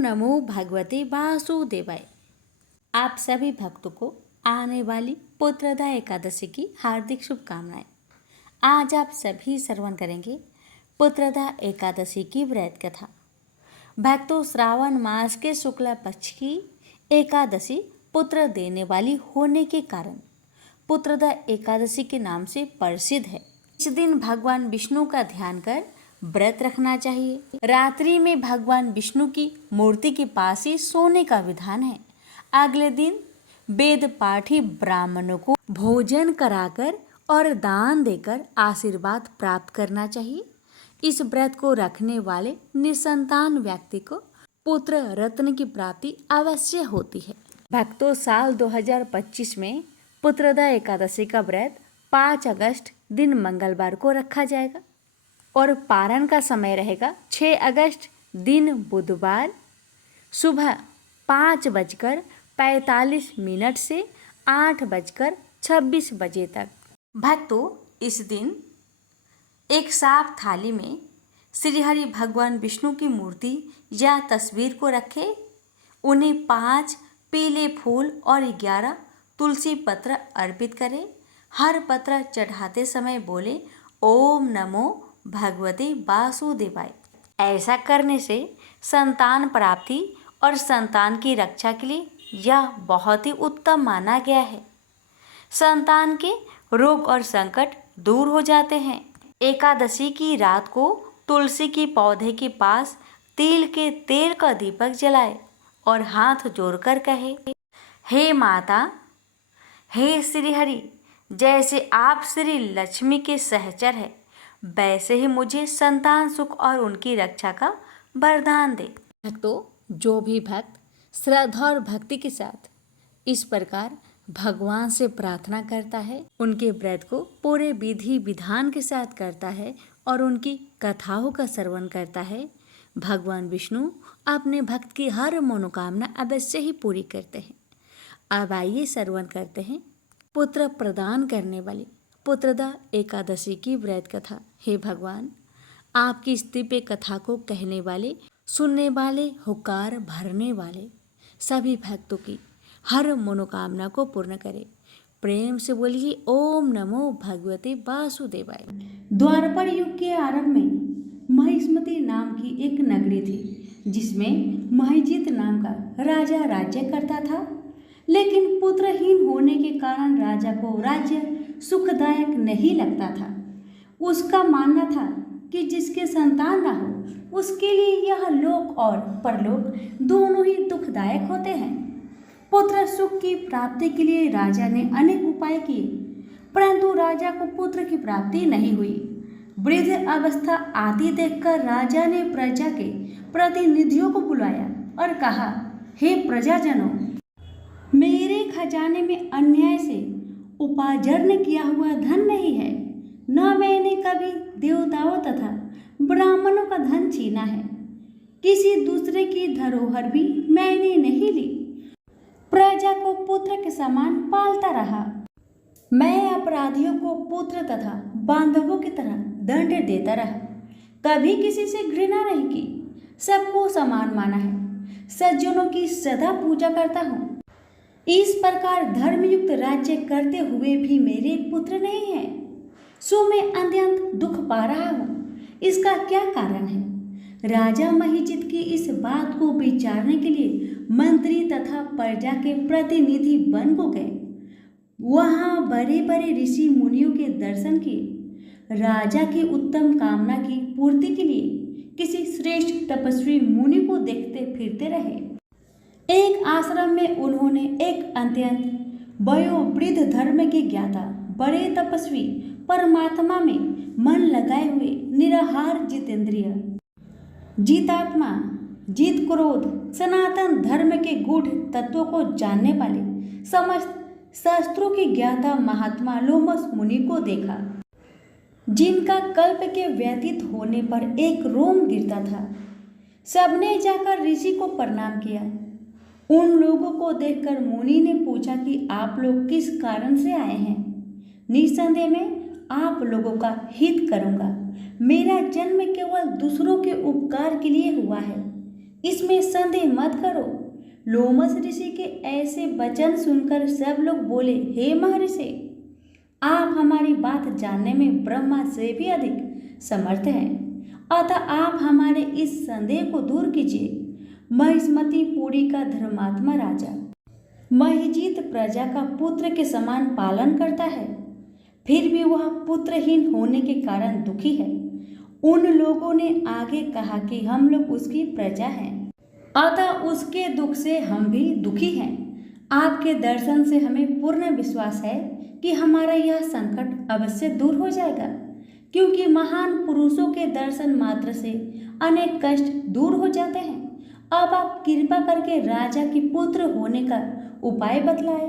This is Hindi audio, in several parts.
नमो भगवते वासुदेवाय। आप सभी भक्तों को आने वाली पुत्रदा एकादशी की हार्दिक शुभकामनाएं। आज आप सभी श्रवण करेंगे पुत्रदा एकादशी की व्रत कथा। भक्तों, श्रावण मास के शुक्ला पक्ष की एकादशी पुत्र देने वाली होने के कारण पुत्रदा एकादशी के नाम से प्रसिद्ध है। इस दिन भगवान विष्णु का ध्यान कर व्रत रखना चाहिए। रात्रि में भगवान विष्णु की मूर्ति के पास ही सोने का विधान है। अगले दिन वेद पाठी ब्राह्मणों को भोजन कराकर और दान देकर आशीर्वाद प्राप्त करना चाहिए। इस व्रत को रखने वाले निसंतान व्यक्ति को पुत्र रत्न की प्राप्ति अवश्य होती है। भक्तों, साल 2025 में पुत्रदा एकादशी का व्रत 5 अगस्त दिन मंगलवार को रखा जाएगा और पारण का समय रहेगा 6 अगस्त दिन बुधवार सुबह 5:45 से 8:26 बजे तक। भक्तों, इस दिन एक साफ थाली में श्रीहरि भगवान विष्णु की मूर्ति या तस्वीर को रखें। उन्हें 5 पीले फूल और 11 तुलसी पत्र अर्पित करें। हर पत्र चढ़ाते समय बोले ओम नमो भगवते वासुदेवाय। ऐसा करने से संतान प्राप्ति और संतान की रक्षा के लिए यह बहुत ही उत्तम माना गया है। संतान के रोग और संकट दूर हो जाते हैं। एकादशी की रात को तुलसी की पौधे के पास तिल के तेल का दीपक जलाए और हाथ जोड़कर कहे, हे माता, हे श्रीहरि, जैसे आप श्री लक्ष्मी के सहचर है, वैसे ही मुझे संतान सुख और उनकी रक्षा का वरदान दे। भक्तों, जो भी भक्त श्रद्धा और भक्ति के साथ इस प्रकार भगवान से प्रार्थना करता है, उनके व्रत को पूरे विधि विधान के साथ करता है और उनकी कथाओं का श्रवण करता है, भगवान विष्णु अपने भक्त की हर मनोकामना अवश्य ही पूरी करते हैं। अब आइए श्रवण करते हैं पुत्र प्रदान करने वाली पुत्रदा एकादशी की व्रत कथा। हे भगवान, आपकी इस दिव्य कथा को कहने वाले, सुनने वाले, हुकार भरने वाले सभी भक्तों की हर मनोकामना को पूर्ण करे। प्रेम से बोलिए ओम नमो भगवते वासुदेवाय। द्वापर युग के आरंभ में महिष्मती नाम की एक नगरी थी, जिसमें महिजीत नाम का राजा राज्य करता था। लेकिन पुत्रहीन होने के कारण राजा को राज्य सुखदायक नहीं लगता था। उसका मानना था कि जिसके संतान न हो उसके लिए यह लोक और परलोक दोनों ही दुखदायक होते हैं। पुत्र सुख की प्राप्ति के लिए राजा ने अनेक उपाय किए, परंतु राजा को पुत्र की प्राप्ति नहीं हुई। वृद्ध अवस्था आदि देखकर राजा ने प्रजा के प्रतिनिधियों को बुलाया और कहा, हे प्रजाजनों, मेरे खजाने में अन्याय से उपार्जन किया हुआ धन नहीं है। न मैंने कभी देवताओं तथा ब्राह्मणों का धन छीना है। किसी दूसरे की धरोहर भी मैंने नहीं ली। प्रजा को पुत्र के समान पालता रहा। मैं अपराधियों को पुत्र तथा बांधवों की तरह दंड देता रहा। कभी किसी से घृणा नहीं की, सबको समान माना है। सज्जनों की सदा पूजा करता हूँ। इस प्रकार धर्मयुक्त राज्य करते हुए भी मेरे पुत्र नहीं है, सो मैं अत्यंत दुख पा रहा हूँ। इसका क्या कारण है? राजा महिजीत की इस बात को विचारने के लिए मंत्री तथा प्रजा के प्रतिनिधि वन को गए। वहाँ बड़े बड़े ऋषि मुनियों के दर्शन किए। राजा की उत्तम कामना की पूर्ति के लिए किसी श्रेष्ठ तपस्वी मुनि को देखते फिरते रहे। एक आश्रम में उन्होंने एक अत्यंत वयोवृद्ध धर्म के ज्ञाता, बड़े तपस्वी, परमात्मा में मन लगाए हुए निराहार जितेंद्रिय, जीतात्मा, जीत क्रोध, सनातन धर्म के गूढ़ तत्वों को जानने वाले समस्त शास्त्रों के ज्ञाता महात्मा लोमस मुनि को देखा, जिनका कल्प के व्यतीत होने पर एक रोम गिरता था। सबने जाकर ऋषि को प्रणाम किया। उन लोगों को देखकर मुनि ने पूछा कि आप लोग किस कारण से आए हैं? निस्संदेह में आप लोगों का हित करूंगा। मेरा जन्म केवल दूसरों के उपकार के लिए हुआ है। इसमें संदेह मत करो। लोमस ऋषि के ऐसे वचन सुनकर सब लोग बोले, हे महर्षि, आप हमारी बात जानने में ब्रह्मा से भी अधिक समर्थ हैं, अतः आप हमारे इस संदेह को दूर कीजिए। महिष्मति पुरी का धर्मात्मा राजा महिजीत प्रजा का पुत्र के समान पालन करता है, फिर भी वह पुत्रहीन होने के कारण दुखी है। उन लोगों ने आगे कहा कि हम लोग उसकी प्रजा हैं, अतः उसके दुख से हम भी दुखी हैं। आपके दर्शन से हमें पूर्ण विश्वास है कि हमारा यह संकट अवश्य दूर हो जाएगा, क्योंकि महान पुरुषों के दर्शन मात्र से अनेक कष्ट दूर हो जाते हैं। अब आप कृपा करके राजा की पुत्र होने का उपाय बतलाए।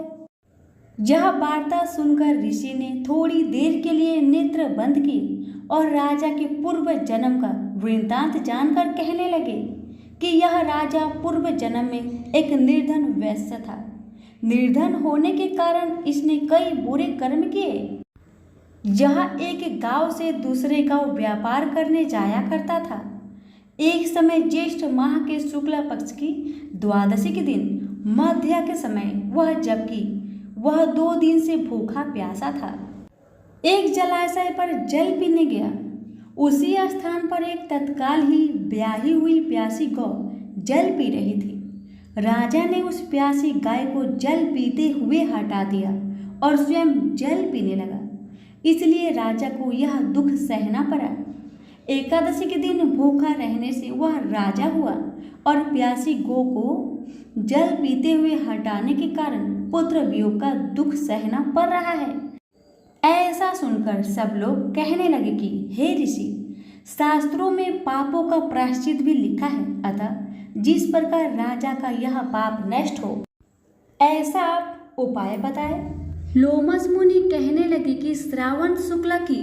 यह वार्ता सुनकर ऋषि ने थोड़ी देर के लिए नेत्र बंद किए और राजा के पूर्व जन्म का वृत्तांत जानकर कहने लगे कि यह राजा पूर्व जन्म में एक निर्धन वैश्य था। निर्धन होने के कारण इसने कई बुरे कर्म किए। यह एक गांव से दूसरे गांव व्यापार करने जाया करता था। एक समय ज्येष्ठ माह के शुक्ल पक्ष की द्वादशी के दिन मध्या के समय वह 2 दिन से भूखा प्यासा था, एक जलाशय पर जल पीने गया। उसी स्थान पर एक तत्काल ही ब्याही हुई प्यासी गौ जल पी रही थी। राजा ने उस प्यासी गाय को जल पीते हुए हटा दिया और स्वयं जल पीने लगा, इसलिए राजा को यह दुख सहना पड़ा। एकादशी के दिन भूखा रहने से वह राजा हुआ और प्यासी गौ को जल पीते हुए हटाने के कारण पुत्र वियोग का दुख सहना पड़ रहा है। ऐसा सुनकर सब लोग कहने लगे कि हे ऋषि, शास्त्रों में पापों का प्रायश्चित भी लिखा है, अतः जिस प्रकार राजा का यह पाप नष्ट हो, ऐसा आप उपाय बताए। लोमस मुनि कहने लगे कि श्रावण शुक्ल की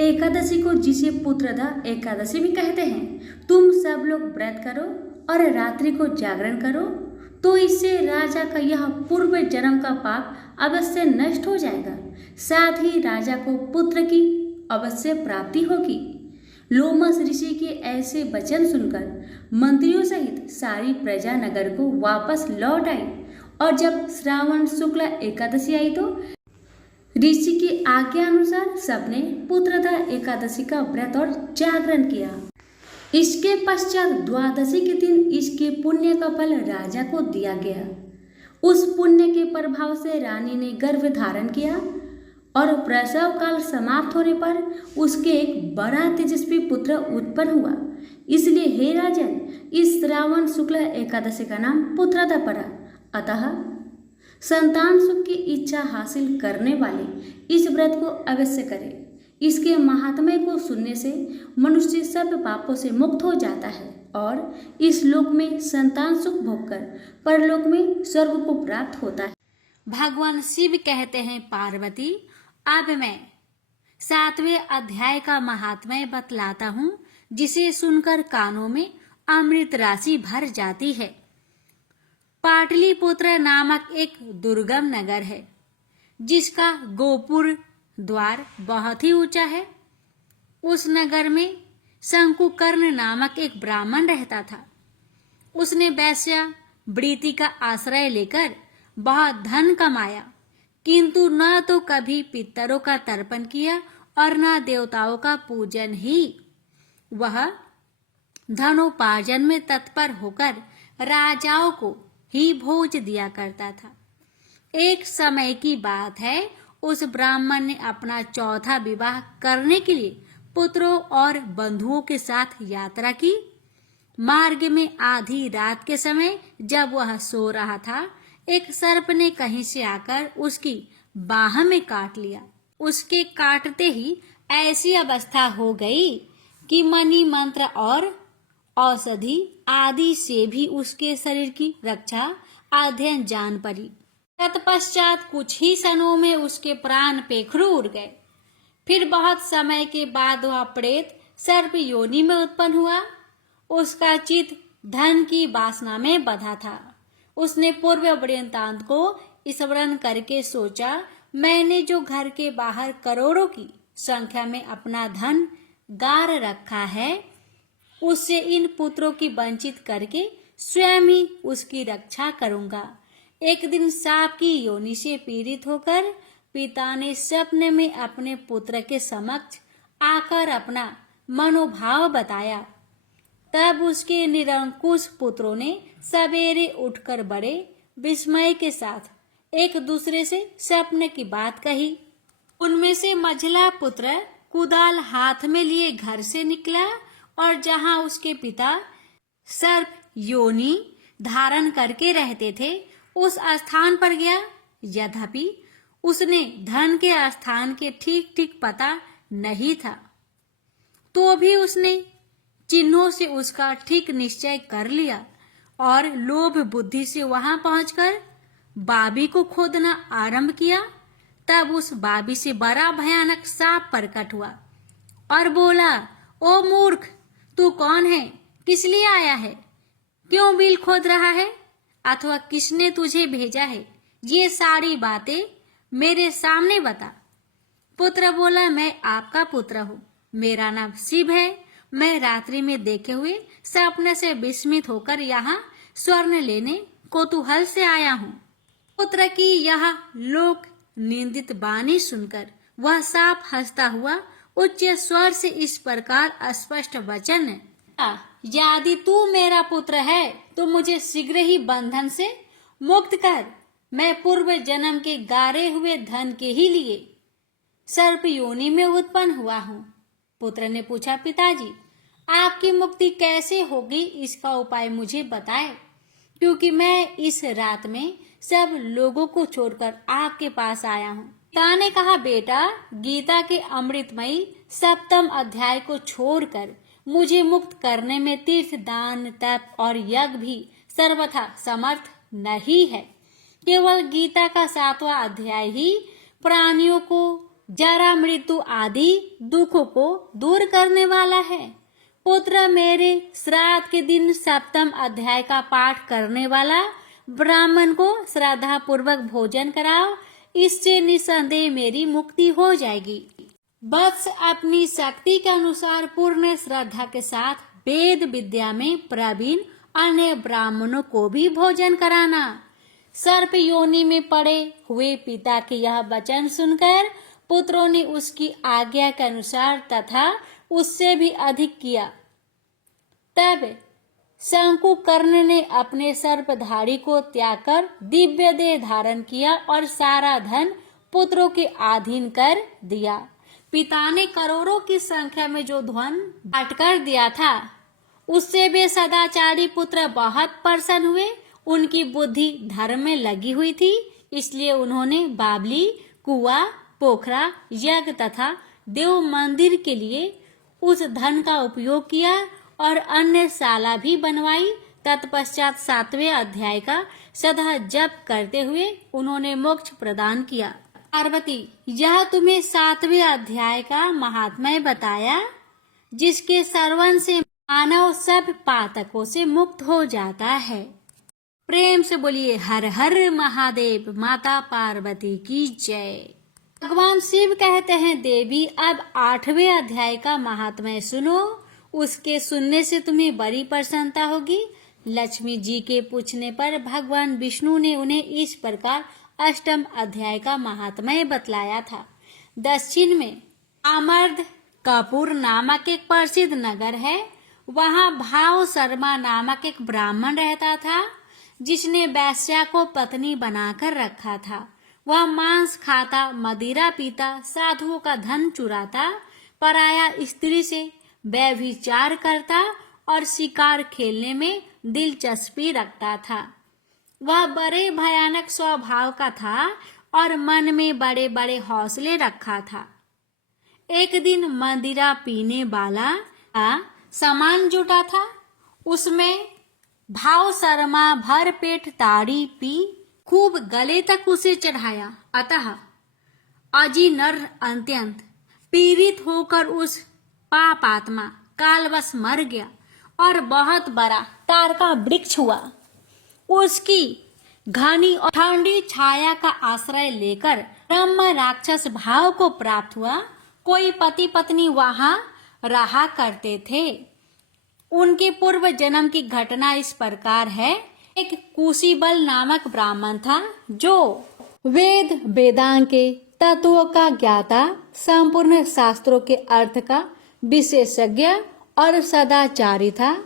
एकादशी को, जिसे पुत्रदा एकादशी भी कहते हैं, तुम सब लोग व्रत करो और रात्रि को जागरण करो, तो इससे राजा का यह पूर्व जन्म का पाप अवश्य नष्ट हो जाएगा, साथ ही राजा को पुत्र की अवश्य प्राप्ति होगी। लोमस ऋषि के ऐसे वचन सुनकर मंत्रियों सहित सारी प्रजा नगर को वापस लौट आई और जब श्रावण शुक्ल एकादशी आई तो ऋषि की आज्ञा अनुसार सबने पुत्रदा एकादशी का व्रत और जागरण किया। इसके पश्चात द्वादशी के दिन इसके पुण्य का फल राजा को दिया गया। उस पुण्य के प्रभाव से रानी ने गर्भ धारण किया और प्रसव काल समाप्त होने पर उसके एक बड़ा तेजस्वी पुत्र उत्पन्न हुआ। इसलिए हे राजन, इस श्रावण शुक्ल एकादशी का नाम पुत्रदा पड़ा। अतः संतान सुख की इच्छा हासिल करने वाले इस व्रत को अवश्य करें। इसके महात्म्य को सुनने से मनुष्य सब पापों से मुक्त हो जाता है और इस लोक में संतान सुख भोगकर परलोक में स्वर्ग को प्राप्त होता है। भगवान शिव कहते हैं, पार्वती, अब मैं 7वें अध्याय का महात्म्य बतलाता हूँ, जिसे सुनकर कानों में अमृत राशि भर जाती है। पाटलिपुत्र नामक एक दुर्गम नगर है, जिसका गोपुर द्वार बहुत ही ऊंचा है। उस नगर में शंकुकर्ण नामक एक ब्राह्मण रहता था। उसने वैश्या वृत्ति का आश्रय लेकर बहुत धन कमाया, किंतु न तो कभी पितरों का तर्पण किया और न देवताओं का पूजन ही। वह धनोपार्जन में तत्पर होकर राजाओं को ही भोज दिया करता था। एक समय की बात है, उस ब्राह्मण ने अपना चौथा विवाह करने के लिए पुत्रों और बंधुओं के साथ यात्रा की। मार्ग में आधी रात के समय जब वह सो रहा था, एक सर्प ने कहीं से आकर उसकी बाह में काट लिया। उसके काटते ही ऐसी अवस्था हो गई कि मणि मंत्र और औषधि आदि से भी उसके शरीर की रक्षा अध्ययन जान पड़ी। तत्पश्चात कुछ ही क्षणों में उसके प्राण पेखरू उड़ गए। फिर बहुत समय के बाद वह प्रेत सर्प योनि में उत्पन्न हुआ। उसका चित्त धन की वासना में बंधा था। उसने पूर्व वृत्तांत को स्मरण करके सोचा, मैंने जो घर के बाहर करोड़ों की संख्या में अपना धन गार रखा है, उससे इन पुत्रों की वंचित करके स्वयं ही उसकी रक्षा करूंगा। एक दिन सांप की योनि से पीड़ित होकर पिता ने सपने में अपने पुत्र के समक्ष आकर अपना मनोभाव बताया। तब उसके निरंकुश पुत्रों ने सवेरे उठकर बड़े विस्मय के साथ एक दूसरे से सपने की बात कही। उनमें से मझला पुत्र कुदाल हाथ में लिए घर से निकला और जहां उसके पिता सर्प योनि धारण करके रहते थे उस स्थान पर गया। यद्यपि उसने धन के स्थान के ठीक ठीक पता नहीं था, तो भी उसने चिन्हों से उसका ठीक निश्चय कर लिया और लोभ बुद्धि से वहां पहुंचकर बाबी को खोदना आरंभ किया। तब उस बाबी से बड़ा भयानक सांप प्रकट हुआ और बोला, ओ मूर्ख, तू कौन है? किस लिए आया है? क्यों बिल खोद रहा है? अथवा किसने तुझे भेजा है? ये सारी बातें मेरे सामने बता। पुत्र बोला, मैं आपका पुत्र हूँ, मेरा नाम शिव है। मैं रात्रि में देखे हुए सपने से विस्मित होकर यहाँ स्वर्ण लेने कौतूहल से आया हूँ। पुत्र की यह लोक निंदित वाणी सुनकर वह सांप हंसता हुआ उच्च स्वर से इस प्रकार स्पष्ट वचन, यदि तू मेरा पुत्र है तो मुझे शीघ्र ही बंधन से मुक्त कर। मैं पूर्व जन्म के गारे हुए धन के ही लिए सर्प योनि में उत्पन्न हुआ हूँ। पुत्र ने पूछा, पिताजी, आपकी मुक्ति कैसे होगी, इसका उपाय मुझे बताए, क्योंकि मैं इस रात में सब लोगों को छोड़कर आपके पास आया हूँ। पिता ने कहा, बेटा, गीता के अमृतमयी 7वें अध्याय को छोड़कर मुझे मुक्त करने में तीर्थ, दान, तप और यज्ञ भी सर्वथा समर्थ नहीं है। केवल गीता का 7वां अध्याय ही प्राणियों को जरा, मृत्यु आदि दुखों को दूर करने वाला है। पुत्र, मेरे श्राद्ध के दिन 7वें अध्याय का पाठ करने वाला ब्राह्मण को श्रद्धा पूर्वक भोजन कराओ, इससे निसंदेह मेरी मुक्ति हो जाएगी। वत्स, अपनी शक्ति के अनुसार पूर्ण श्रद्धा के साथ वेद विद्या में प्रवीण अन्य ब्राह्मणों को भी भोजन कराना। सर्प योनि में पड़े हुए पिता के यह वचन सुनकर पुत्रों ने उसकी आज्ञा के अनुसार तथा उससे भी अधिक किया। तब शंकुकर्ण ने अपने सर्पधारी को त्याग कर दिव्य देह धारण किया और सारा धन पुत्रों के अधीन कर दिया। पिता ने करोड़ों की संख्या में जो धन बांट कर दिया था, उससे वे सदाचारी पुत्र बहुत प्रसन्न हुए। उनकी बुद्धि धर्म में लगी हुई थी, इसलिए उन्होंने बावली, कुआं, पोखरा, यज्ञ तथा देव मंदिर के लिए उस धन का उपयोग किया और अन्य शाला भी बनवाई। तत्पश्चात 7वें अध्याय का सदा जप करते हुए उन्होंने मोक्ष प्रदान किया। पार्वती, यह तुम्हें 7वें अध्याय का महात्म्य बताया, जिसके श्रवण से मानव सब पातकों से मुक्त हो जाता है। प्रेम से बोलिए हर हर महादेव। माता पार्वती की जय। भगवान शिव कहते हैं, देवी, अब 8वें अध्याय का महात्म्य सुनो। उसके सुनने से तुम्हें बड़ी प्रसन्नता होगी। लक्ष्मी जी के पूछने पर भगवान विष्णु ने उन्हें इस प्रकार 8वें अध्याय का महात्म्य बतलाया था। दक्षिण में आमर्द कपूर नामक एक प्रसिद्ध नगर है। वहां भाव शर्मा नामक एक ब्राह्मण रहता था, जिसने वैश्या को पत्नी बनाकर रखा था। वह मांस खाता, मदिरा पीता, साधुओं का धन चुराता, पराया स्त्री से व्यभिचार करता और शिकार खेलने में दिलचस्पी रखता था। वह बड़े भयानक स्वभाव का था और मन में बड़े बड़े हौसले रखा था। एक दिन मदिरा पीने वाला का सामान जुटा था। उसमें भाव शर्मा भर पेट ताड़ी पी खूब गले तक उसे चढ़ाया। अतः अजी नर अत्यंत पीड़ित होकर उस पापात्मा कालवश मर गया और बहुत बड़ा तार का वृक्ष हुआ। उसकी घनी और ठंडी छाया का आश्रय लेकर ब्रह्म राक्षस भाव को प्राप्त हुआ। कोई पति पत्नी वहां रहा करते थे। उनके पूर्व जन्म की घटना इस प्रकार है। एक कुशीबल नामक ब्राह्मण था जो वेद वेदांग के तत्वों का ज्ञाता, संपूर्ण शास्त्रों के अर्थ का विशेषज्ञ और सदाचारी था।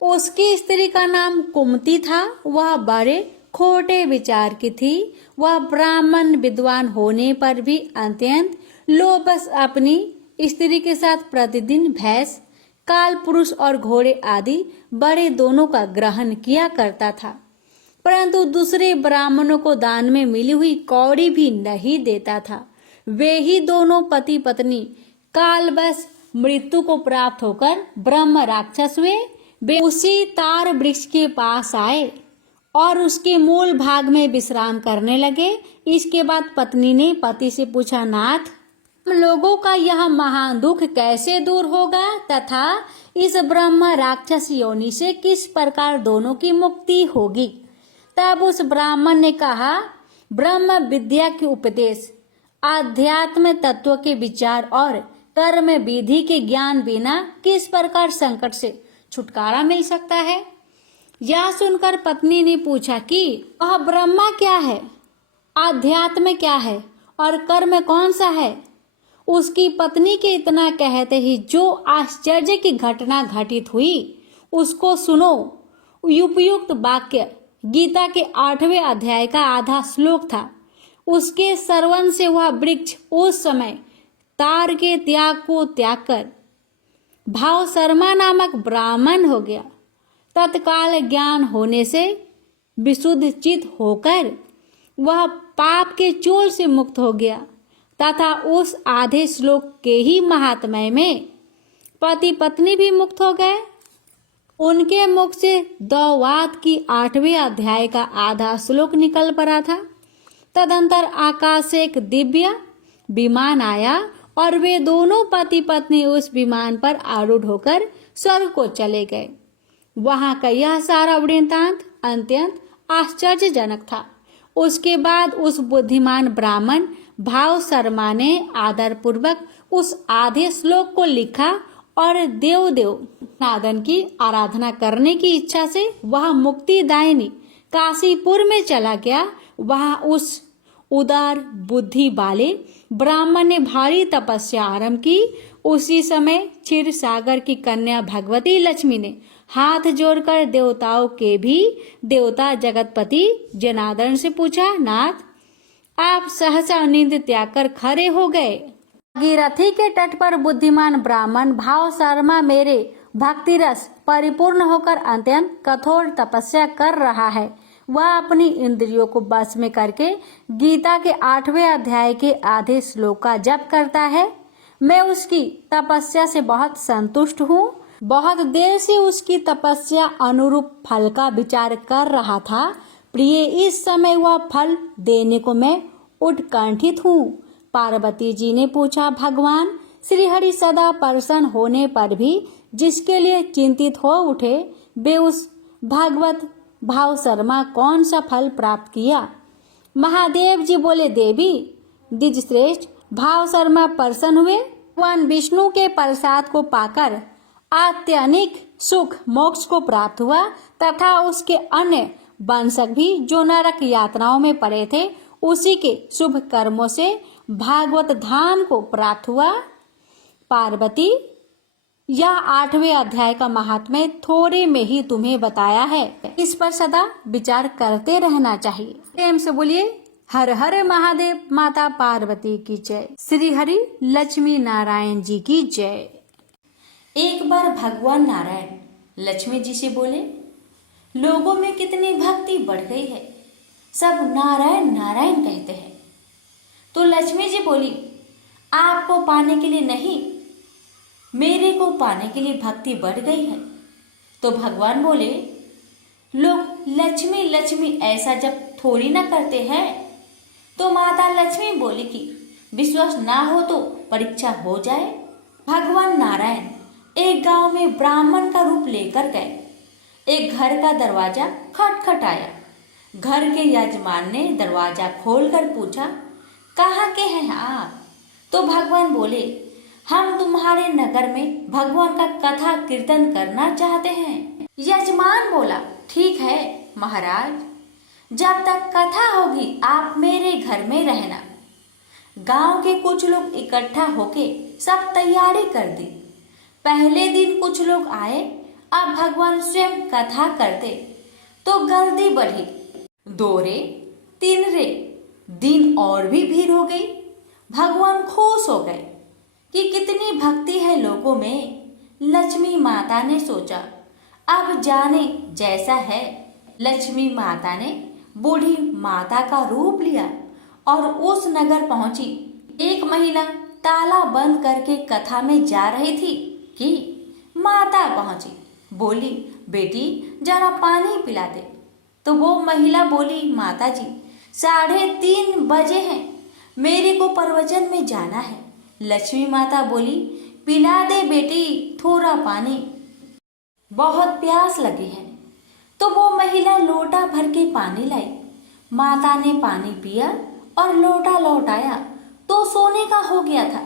उसकी स्त्री का नाम कुमति था। वह बड़े खोटे विचार की थी। वह ब्राह्मण विद्वान होने पर भी अत्यंत लोभस अपनी स्त्री के साथ प्रतिदिन भैंस, काल पुरुष और घोड़े आदि बड़े दोनों का ग्रहण किया करता था, परंतु दूसरे ब्राह्मणों को दान में मिली हुई कौड़ी भी नहीं देता था। वे ही दोनों पति पत्नी कालवश मृत्यु को प्राप्त होकर ब्रह्म राक्षस हुए। वे उसी तार वृक्ष के पास आए और उसके मूल भाग में विश्राम करने लगे। इसके बाद पत्नी ने पति से पूछा, नाथ, हम लोगों का यह महान दुख कैसे दूर होगा तथा इस ब्रह्म राक्षस योनि से किस प्रकार दोनों की मुक्ति होगी? तब उस ब्राह्मण ने कहा, ब्रह्म विद्या के उपदेश, आध्यात्म तत्व के विचार और कर्म विधि के ज्ञान बिना किस प्रकार संकट से छुटकारा मिल सकता है? यह सुनकर पत्नी ने पूछा कि वह ब्रह्मा क्या है, आध्यात्म क्या है और कर्म कौन सा है? उसकी पत्नी के इतना कहते ही जो आश्चर्य की घटना घटित हुई उसको सुनो। उपयुक्त वाक्य गीता के 8वें अध्याय का आधा श्लोक था। उसके श्रवण से वह वृक्ष उस समय तार के त्याग को त्याग कर भाव शर्मा नामक ब्राह्मण हो गया। तत्काल ज्ञान होने से विशुद्ध चित होकर वह पाप के चोल से मुक्त हो गया तथा उस आधे श्लोक के ही महात्म्य में पति पत्नी भी मुक्त हो गए। उनके मुख से द्वैवाद की 8वें अध्याय का आधा श्लोक निकल पड़ा था। तदंतर आकाश से एक दिव्य विमान आया और वे दोनों पति पत्नी उस विमान पर आरूढ़ होकर स्वर्ग को चले गए। वहां का यह सारा वृत्तांत अत्यंत आश्चर्यजनक था। उसके बाद उस बुद्धिमान ब्राह्मण भाव शर्मा ने आदर पूर्वक उस आधे श्लोक को लिखा और देव नादन की आराधना करने की इच्छा से वह मुक्तिदायिनी काशीपुर में चला गया। वहां उस उदार बुद्धि वाले ब्राह्मण ने भारी तपस्या आरंभ की। उसी समय क्षीर सागर की कन्या भगवती लक्ष्मी ने हाथ जोड़कर देवताओं के भी देवता जगतपति जनार्दन से पूछा, नाथ, आप सहसा नींद त्याग कर खड़े हो गए। भागीरथी के तट पर बुद्धिमान ब्राह्मण भाव शर्मा मेरे भक्ति रस परिपूर्ण होकर अत्यंत कठोर तपस्या कर रहा है। वह अपनी इंद्रियों को बस में करके गीता के 8वें अध्याय के आधे श्लोक का जप करता है। मैं उसकी तपस्या से बहुत संतुष्ट हूँ। बहुत देर से उसकी तपस्या अनुरूप फल का विचार कर रहा था। प्रिय, इस समय वह फल देने को मैं उत्कंठित हूँ। पार्वती जी ने पूछा, भगवान श्री हरि सदा प्रसन्न होने पर भी जिसके लिए चिंतित हो उठे, वे उस भागवत भाव शर्मा कौन सा फल प्राप्त किया? महादेव जी बोले, देवी द्विज श्रेष्ठ, भाव शर्मा प्रसन्न हुए। भगवान विष्णु के प्रसाद को पाकर अत्यधिक सुख मोक्ष को प्राप्त हुआ तथा उसके अन्य वंशक भी जो नरक यातनाओं में पड़े थे उसी के शुभ कर्मों से भागवत धाम को प्राप्त हुआ। पार्वती, यह 8वें अध्याय का महात्म्य थोड़े में ही तुम्हें बताया है। इस पर सदा विचार करते रहना चाहिए। प्रेम से बोलिए हर हर महादेव। माता पार्वती की जय। श्री हरि लक्ष्मी नारायण जी की जय। एक बार भगवान नारायण लक्ष्मी जी से बोले, लोगों में कितनी भक्ति बढ़ गई है, सब नारायण नारायण कहते हैं। तो लक्ष्मी जी बोली, आपको पाने के लिए नहीं, मेरे को पाने के लिए भक्ति बढ़ गई है। तो भगवान बोले, लोग लक्ष्मी लक्ष्मी ऐसा जब थोड़ी ना करते हैं। तो माता लक्ष्मी बोली कि विश्वास ना हो तो परीक्षा हो जाए। भगवान नारायण एक गांव में ब्राह्मण का रूप लेकर गए। एक घर का दरवाजा खटखटाया। घर के यजमान ने दरवाजा खोलकर पूछा, कहाँ के हैं आप? तो भगवान बोले, हम तुम्हारे नगर में भगवान का कथा कीर्तन करना चाहते हैं। यजमान बोला, ठीक है महाराज, जब तक कथा होगी आप मेरे घर में रहना। गांव के कुछ लोग इकट्ठा होके सब तैयारी कर दी। पहले दिन कुछ लोग आए, अब भगवान स्वयं कथा करते तो गर्दी बढ़ी। 2 रे 3 रे दिन और भी भीड़ हो गई। भगवान खुश हो गए कि कितनी भक्ति है लोगों में। लक्ष्मी माता ने सोचा, अब जाने जैसा है। लक्ष्मी माता ने बूढ़ी माता का रूप लिया और उस नगर पहुंची। एक महिला ताला बंद करके कथा में जा रही थी कि माता पहुंची। बोली, बेटी जरा पानी पिला दे। तो वो महिला बोली, माता जी 3:30 बजे हैं, मेरे को प्रवचन में जाना है। लक्ष्मी माता बोली, पिला दे बेटी थोड़ा पानी, बहुत प्यास लगी है। तो वो महिला लोटा भर के पानी लाई। माता ने पानी पिया और लोटा लौटाया तो सोने का हो गया था।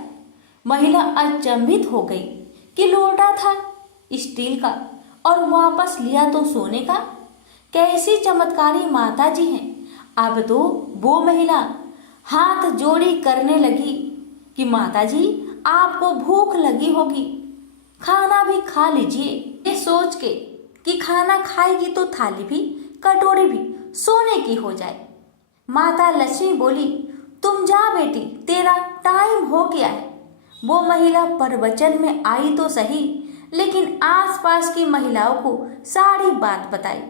महिला अचंभित हो गई कि लोटा था स्टील का और वापस लिया तो सोने का। कैसी चमत्कारी माता जी हैं। अब तो वो महिला हाथ जोड़ी करने लगी कि माता जी आपको भूख लगी होगी, खाना भी खा लीजिए। ये सोच के कि खाना खाएगी तो थाली भी कटोरी भी सोने की हो जाए। माता लक्ष्मी बोली, तुम जा बेटी, तेरा टाइम हो गया है। वो महिला प्रवचन में आई तो सही, लेकिन आसपास की महिलाओं को सारी बात बताई।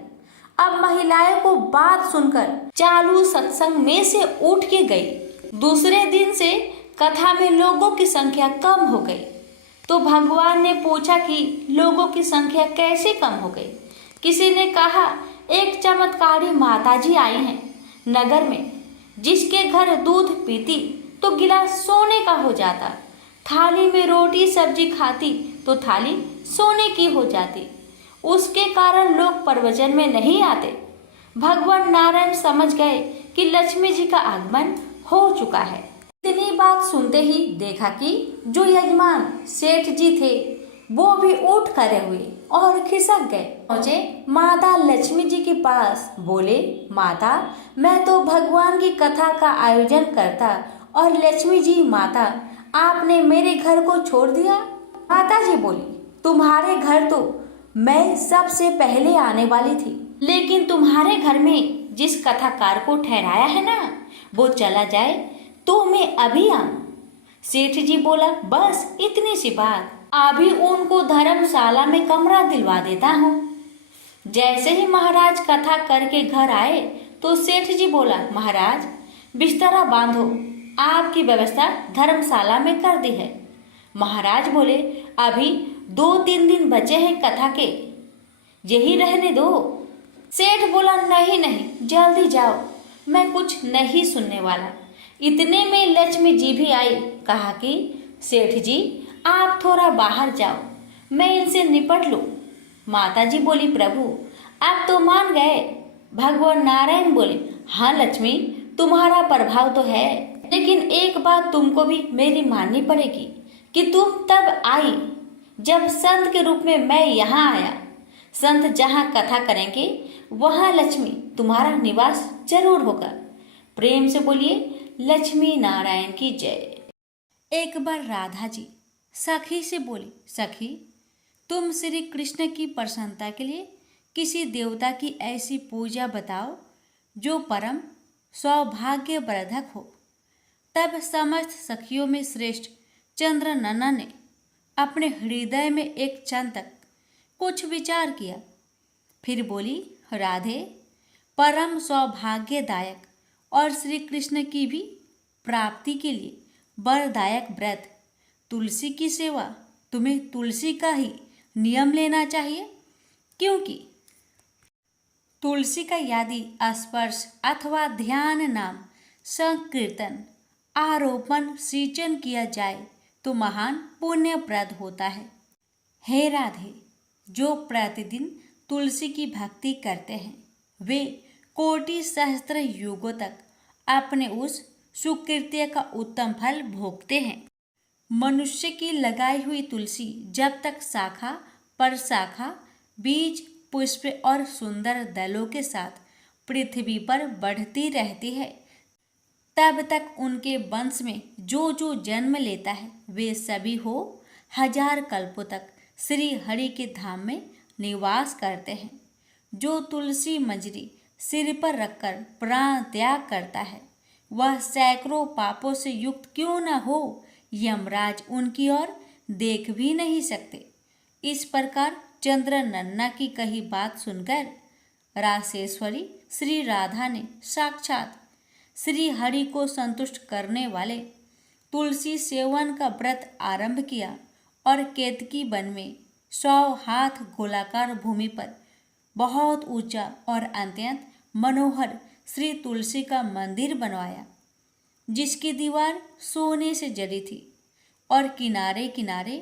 अब महिलाएं को बात सुनकर चालू सत्संग में से उठ के गई। दूसरे दिन से कथा में लोगों की संख्या कम हो गई। तो भगवान ने पूछा कि लोगों की संख्या कैसे कम हो गई। किसी ने कहा, एक चमत्कारी माताजी आई हैं नगर में, जिसके घर दूध पीती तो गिलास सोने का हो जाता, थाली में रोटी सब्जी खाती तो थाली सोने की हो जाती। उसके कारण लोग प्रवचन में नहीं आते। भगवान नारायण समझ गए कि लक्ष्मी जी का आगमन हो चुका है। इतनी बात सुनते ही देखा कि जो यजमान सेठ जी थे वो भी उठ खड़े हुए और खिसक गए। पहुंचे माता लक्ष्मी जी के पास। बोले, माता मैं तो भगवान की कथा का आयोजन करता और लक्ष्मी जी माता आपने मेरे घर को छोड़ दिया। माता जी बोली, तुम्हारे घर तो मैं सबसे पहले आने वाली थी, लेकिन तुम्हारे घर में जिस कथाकार को ठहराया है ना, वो चला जाए तो मैं अभी आऊं। सेठ जी बोला, बस इतनी सी बात, अभी उनको धर्मशाला में कमरा दिलवा देता हूँ। जैसे ही महाराज कथा करके घर आए तो सेठ जी बोला, महाराज बिस्तरा बांधो, आपकी व्यवस्था धर्मशाला में कर दी है। महाराज बोले, अभी 2-3 दिन बचे हैं कथा के, यही रहने दो। सेठ बोला, नहीं नहीं जल्दी जाओ, मैं कुछ नहीं सुनने वाला। इतने में लक्ष्मी जी भी आई। कहा कि सेठ जी आप थोड़ा बाहर जाओ, मैं इनसे निपट लूं। माता जी बोली, प्रभु आप तो मान गए। भगवान नारायण बोले, हाँ लक्ष्मी तुम्हारा प्रभाव तो है, लेकिन एक बात तुमको भी मेरी माननी पड़ेगी कि तुम तब आई जब संत के रूप में मैं यहाँ आया। संत जहाँ कथा करेंगे वहाँ लक्ष्मी तुम्हारा निवास जरूर होगा। प्रेम से बोलिए लक्ष्मी नारायण की जय। एक बार राधा जी सखी से बोली, सखी तुम श्री कृष्ण की प्रसन्नता के लिए किसी देवता की ऐसी पूजा बताओ जो परम सौभाग्यवर्धक हो। तब समस्त सखियों में श्रेष्ठ चंद्रनना ने अपने हृदय में एक क्षण तक कुछ विचार किया, फिर बोली, राधे परम सौभाग्यदायक और श्री कृष्ण की भी प्राप्ति के लिए वरदायक व्रत तुलसी की सेवा, तुम्हें तुलसी का ही नियम लेना चाहिए, क्योंकि तुलसी का यदि स्पर्श अथवा ध्यान नाम संकीर्तन आरोपण सिंचन किया जाए तो महान पुण्यप्रद होता है। हे राधे, जो प्रतिदिन तुलसी की भक्ति करते हैं वे कोटि सहस्त्र युगों तक अपने उस सुकृत्य का उत्तम फल भोगते हैं। मनुष्य की लगाई हुई तुलसी जब तक शाखा परशाखा बीज पुष्प और सुंदर दलों के साथ पृथ्वी पर बढ़ती रहती है, तब तक उनके वंश में जो जो जन्म लेता है वे सभी हो हजार कल्पों तक श्री हरि के धाम में निवास करते हैं। जो तुलसी मंजरी सिर पर रखकर प्राण त्याग करता है वह सैकड़ों पापों से युक्त क्यों न हो, यमराज उनकी ओर देख भी नहीं सकते। इस प्रकार चंद्र नन्ना की कही बात सुनकर रासेश्वरी श्री राधा ने साक्षात श्री हरि को संतुष्ट करने वाले तुलसी सेवन का व्रत आरंभ किया और केतकी वन में 100 हाथ गोलाकार भूमि पर बहुत ऊंचा और अत्यंत मनोहर श्री तुलसी का मंदिर बनवाया, जिसकी दीवार सोने से जड़ी थी और किनारे किनारे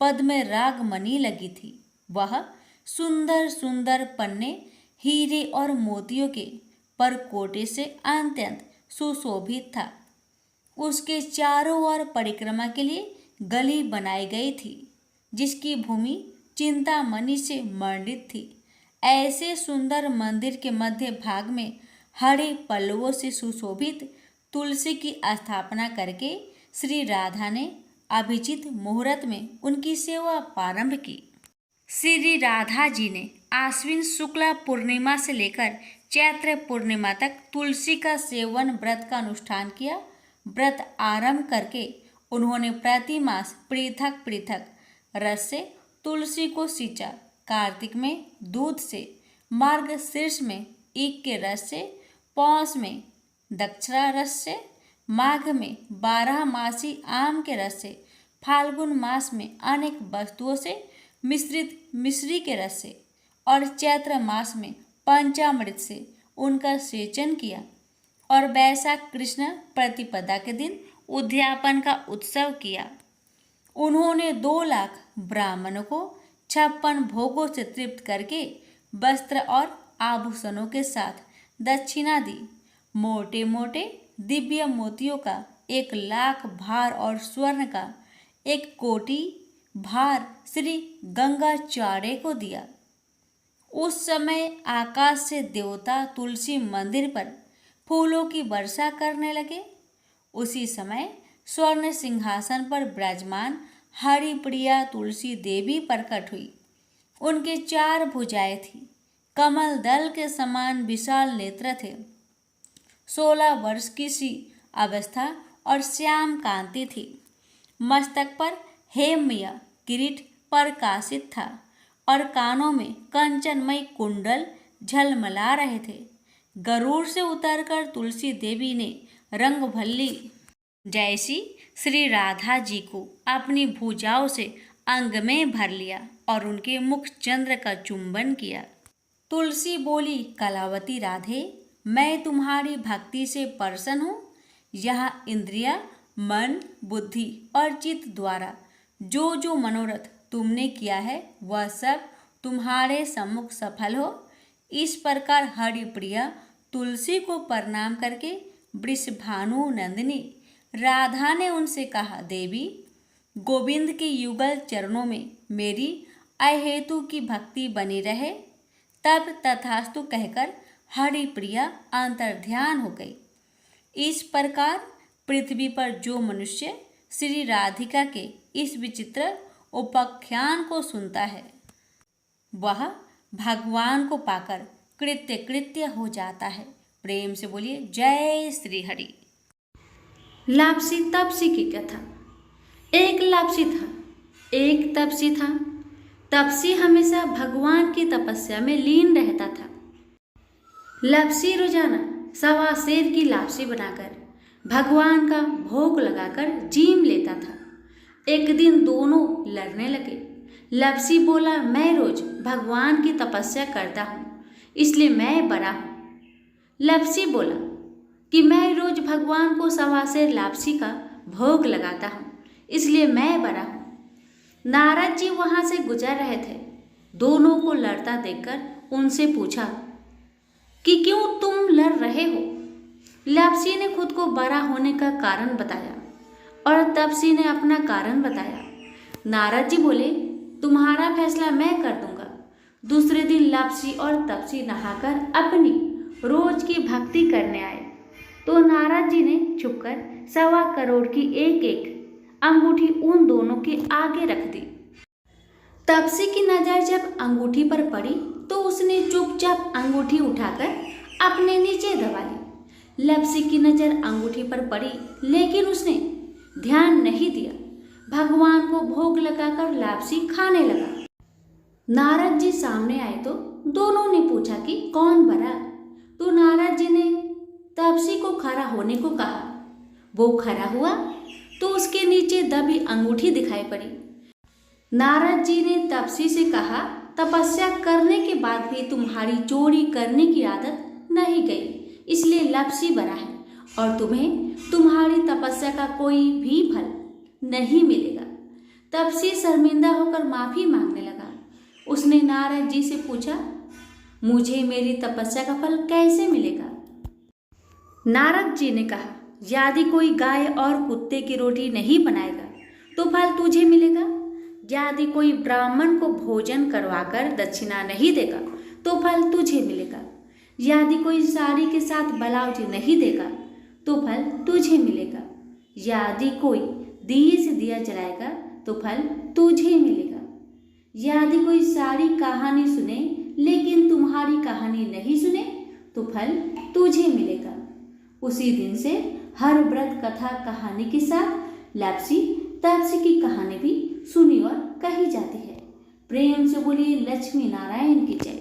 पद्म राग मणि लगी थी। वह सुंदर सुंदर पन्ने हीरे और मोतियों के परकोटे से अत्यंत सुशोभित था। उसके चारों ओर परिक्रमा के लिए गली बनाई गई थी, जिसकी भूमि चिंतामणि से मंडित थी। ऐसे सुंदर मंदिर के मध्य भाग में हरे पल्लवों से सुशोभित तुलसी की स्थापना करके श्री राधा ने अभिजित मुहूर्त में उनकी सेवा प्रारंभ की। श्री राधा जी ने आश्विन शुक्ला पूर्णिमा से लेकर चैत्र पूर्णिमा तक तुलसी का सेवन व्रत का अनुष्ठान किया। व्रत आरंभ करके उन्होंने प्रति मास पृथक पृथक रस से तुलसी को सींचा। कार्तिक में दूध से, मार्गशीर्ष में ईख के रस से, पौष में दक्षिणा रस से, माघ में 12 मासी आम के रस से, फाल्गुन मास में अनेक वस्तुओं से मिश्रित मिश्री के रस से और चैत्र मास में पंचामृत से उनका सेचन किया और वैशाख कृष्ण प्रतिपदा के दिन उद्यापन का उत्सव किया। उन्होंने 2 लाख ब्राह्मणों को 56 भोगों से तृप्त करके वस्त्र और आभूषणों के साथ दक्षिणा दी। मोटे मोटे दिव्य मोतियों का 1 लाख भार और स्वर्ण का 1 कोटि भार श्री गंगाचार्य को दिया। उस समय आकाश से देवता तुलसी मंदिर पर फूलों की वर्षा करने लगे। उसी समय स्वर्ण सिंहासन पर विराजमान हरिप्रिया तुलसी देवी प्रकट हुई। उनके 4 भुजाएं थी, कमल दल के समान विशाल नेत्र थे, 16 वर्ष की सी अवस्था और श्याम कांति थी। मस्तक पर हेममय किरीट प्रकाशित था और कानों में कंचनमय कुंडल झलमला रहे थे। गरुड़ से उतरकर तुलसी देवी ने रंगभल्ली जैसी श्री राधा जी को अपनी भुजाओं से अंग में भर लिया और उनके मुख चंद्र का चुंबन किया। तुलसी बोली, कलावती राधे, मैं तुम्हारी भक्ति से प्रसन्न हूँ। यह इंद्रिया, मन, बुद्धि और चित्त द्वारा जो जो मनोरथ तुमने किया है वह सब तुम्हारे सम्मुख सफल हो। इस प्रकार हरिप्रिया तुलसी को प्रणाम करके वृषभानु नंदिनी राधा ने उनसे कहा, देवी, गोविंद के युगल चरणों में मेरी अहेतु की भक्ति बनी रहे। तब तथास्तु कहकर हरिप्रिया अंतर्ध्यान हो गई। इस प्रकार पृथ्वी पर जो मनुष्य श्री राधिका के इस विचित्र उपाख्यान को सुनता है वह भगवान को पाकर कृत्य कृत्य हो जाता है। प्रेम से बोलिए जय श्री हरि। लापसी तपसी की कथा। एक लापसी था, एक तपसी था। तपसी हमेशा भगवान की तपस्या में लीन रहता था। लापसी रोजाना 1.25 सेर की लापसी बनाकर भगवान का भोग लगाकर जीम लेता था। एक दिन दोनों लड़ने लगे। लापसी बोला, मैं रोज भगवान की तपस्या करता हूँ इसलिए मैं बड़ा हूँ। लापसी बोला कि मैं रोज भगवान को 1.25 सेर लापसी का भोग लगाता हूँ इसलिए मैं बड़ा हूँ। नारद जी वहाँ से गुजर रहे थे। दोनों को लड़ता देखकर उनसे पूछा कि क्यों तुम लड़ रहे हो। लापसी ने खुद को बड़ा होने का कारण बताया और तपसी ने अपना कारण बताया। नारद जी बोले, तुम्हारा फैसला मैं कर दूंगा। दूसरे दिन लपसी और तपसी नहाकर अपनी रोज की भक्ति करने आए तो नारद जी ने छुपकर 1.25 करोड़ की एक एक अंगूठी उन दोनों के आगे रख दी। तपसी की नजर जब अंगूठी पर पड़ी तो उसने चुपचाप अंगूठी उठाकर अपने नीचे दबा ली। लपसी की नजर अंगूठी पर पड़ी लेकिन उसने ध्यान नहीं दिया। भगवान को भोग लगाकर लापसी खाने लगा। नारद जी सामने आए तो दोनों ने पूछा कि कौन बड़ा, तो नारद जी ने तपसी को खड़ा होने को कहा। वो खड़ा हुआ तो उसके नीचे दबी अंगूठी दिखाई पड़ी। नारद जी ने तपसी से कहा, तपस्या करने के बाद भी तुम्हारी चोरी करने की आदत नहीं गई, इसलिए लपसी बड़ा है और तुम्हें तुम्हारी तपस्या का कोई भी फल नहीं मिलेगा। तपसी शर्मिंदा होकर माफी मांगने लगा। उसने नारद जी से पूछा, मुझे मेरी तपस्या का फल कैसे मिलेगा? नारद जी ने कहा, यदि कोई गाय और कुत्ते की रोटी नहीं बनाएगा तो फल तुझे मिलेगा। यदि कोई ब्राह्मण को भोजन करवाकर दक्षिणा नहीं देगा तो फल तुझे मिलेगा। यदि कोई साड़ी के साथ ब्लाउज नहीं देगा तो फल तुझे मिलेगा। यदि कोई दिए से दिया जलाएगा तो फल तुझे मिलेगा। यदि कोई सारी कहानी सुने लेकिन तुम्हारी कहानी नहीं सुने तो फल तुझे मिलेगा। उसी दिन से हर व्रत कथा कहानी के साथ लपसी तपसी की कहानी भी सुनी और कही जाती है। प्रेम से बोलिए लक्ष्मी नारायण की जय।